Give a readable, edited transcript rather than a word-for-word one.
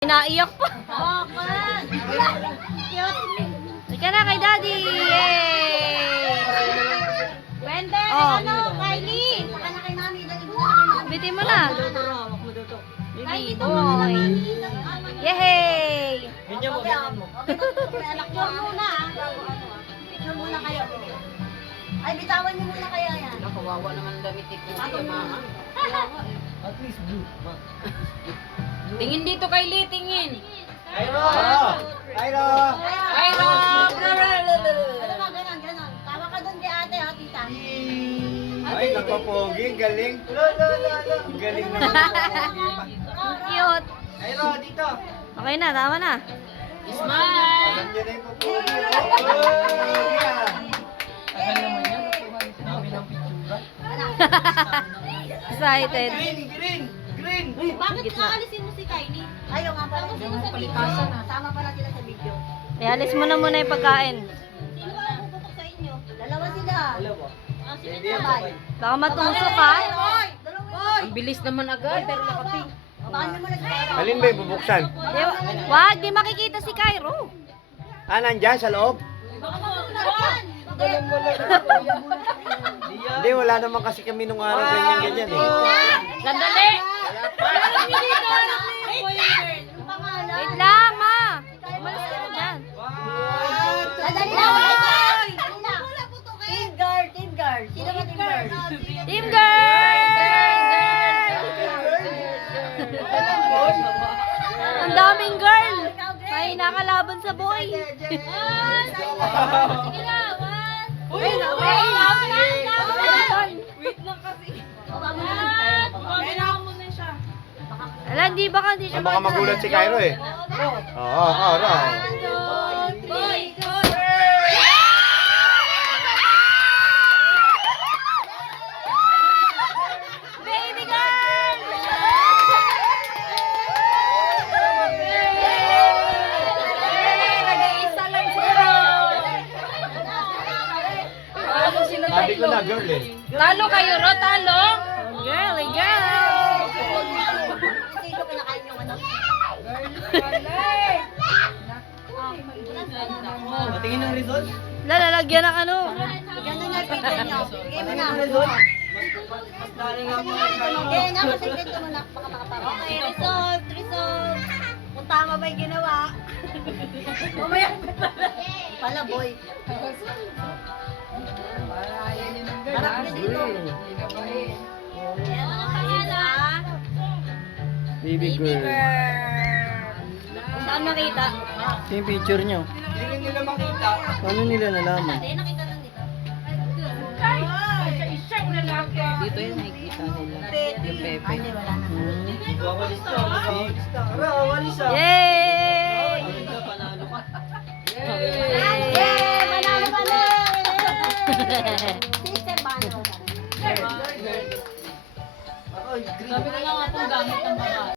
Naiyak pa. Halika na kay Daddy. Yay! Wende, Oh. Kylie. Saka na kay Mami. Bitin mo na. Baby boy. Yay! Ganyan mo, ganyan mo. Picture muna ah. Picture muna kayo. Ay, bitawan niyo muna kaya yan. Kawawa naman ang damit ni Kuya, mama. At least blue. Tingin dito kay Lee, tingin. Ayro! Ayro! Ayro! Ano ba, ganon. Tawa ka doon kay ate, ha, tita. Ay, nakapogi. Galing. Galing na. Cute. Ayro, dito. Okay na, tama na. Smile! Alam niyo na yung pupogi. Oh, yeah. Tagal naman yan. Dami ng pictura. Excited. Green! Bakit naalisin mo si Kylie? Ayaw nga pala. Sama pala sila sa video. Ialis mo na muna yung pagkain. Sino ba ang puputok sa inyo? Dalawa sila. Ah, sige Hindi, na. sabay. Baka matusok ka. Ang bilis naman agad, pero nakaping. Baan mo na siya. Alin ba yung bubuksan? Wag, di makikita si Cairo. Ah, nandyan sa loob? Hindi, wala naman kasi kami nung araw ganyan eh. Sandali! Wait lang, ma. Umalis ka na dyan. Sadali na. Team girl, team girl. Sino ba team girl? Team girl! Ang daming girl. May nakalaban sa boy. Sige na, one. Wait lang kasi. Ala, di ba ka di siya Baka magulat si Cairo eh. Oo, Cairo. Baby girl! Nag-iisa lang sila. Sabi ko na, girl eh. Talo kayo, Ro, talo! Girly girl! Sino pinakain yung ano? Tingin ng result? Lalagyan ng ano? Ganda na picture niyo. Bigay mo na. Bigay na, masiglit mo na. Baka makapapa. Okay, result. Kung tama ba yung ginawa? Mamaya pala, boy. Harap na dito. Ayan, pangalan. Baby girl. Saan makita? Ito yung picture nyo. Hindi nila makita. Paano nila nalaman? Hindi, nakita lang dito. Dito yun, nakikita nila. Yung Pepe. Hindi, wala na. Yay! Yay! Manalo ka na! Sister Bano. Sabi ko lang nga po gamit ang mga